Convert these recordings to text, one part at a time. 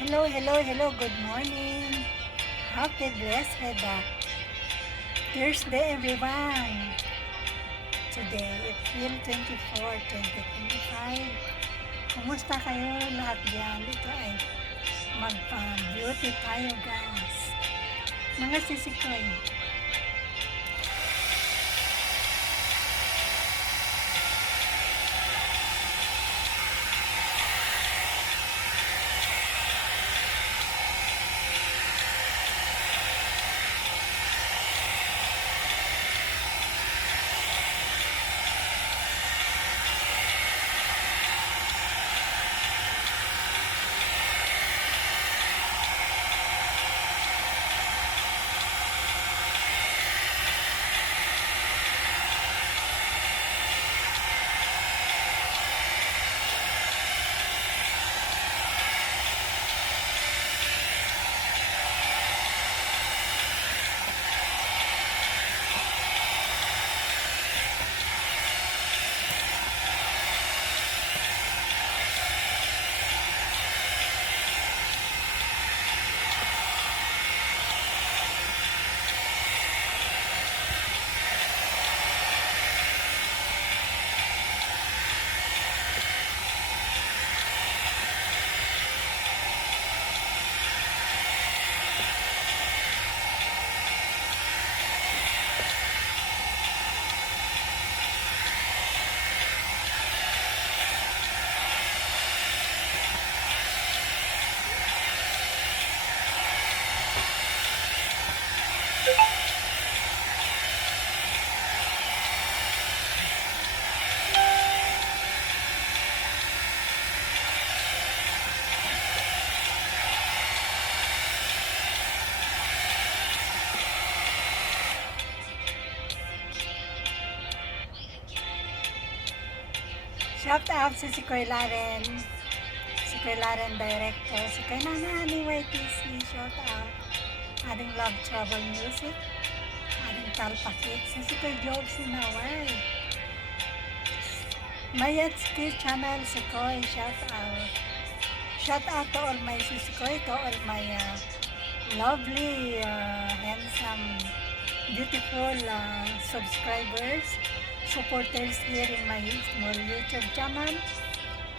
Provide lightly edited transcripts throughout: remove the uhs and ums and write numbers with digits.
Hello, hello, hello. Good morning. Happy blessed Thursday, everyone. Today, April 24, 2025. Kumusta kayo lahat dyan? Ito ay magpa-beauty tayo, guys. Mga sisikoy. Shout out si Kuya Laren. Si Kuya Laren Director. Si Kuya Nana ni YTC. Shout out. Ating Love Travel Music. Ating Talpakit. Si Kuya Job Sinaway. Mayatski Channel si Kuya. Shout out. Shout out to all my sisikoy. To all my lovely, handsome, beautiful subscribers, supporters here in my small YouTube channel.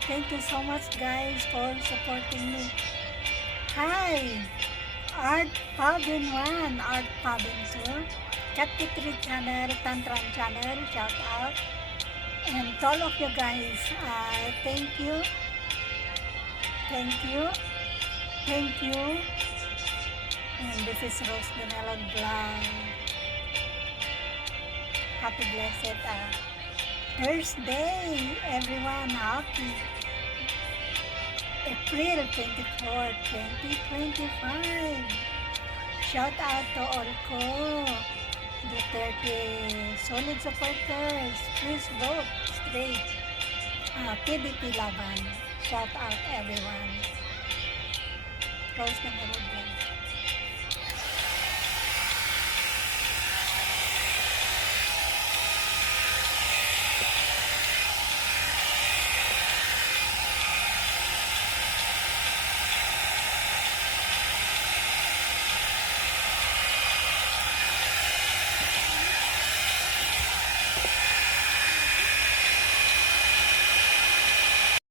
Thank you so much, guys, for supporting me. Hi, Art Pabin 1, Art Pabin 2, Katitri channel, Tantran channel, shout out. And to all of you guys, thank you. Thank you. Thank you. And this is Rose Denelon Vlog. Happy blessed Thursday, everyone. Happy April 24, 2025. Shout out to all ko, the 30 solid supporters. Please vote straight. PDP Laban. Shout out everyone. Rose Denelon Vlog.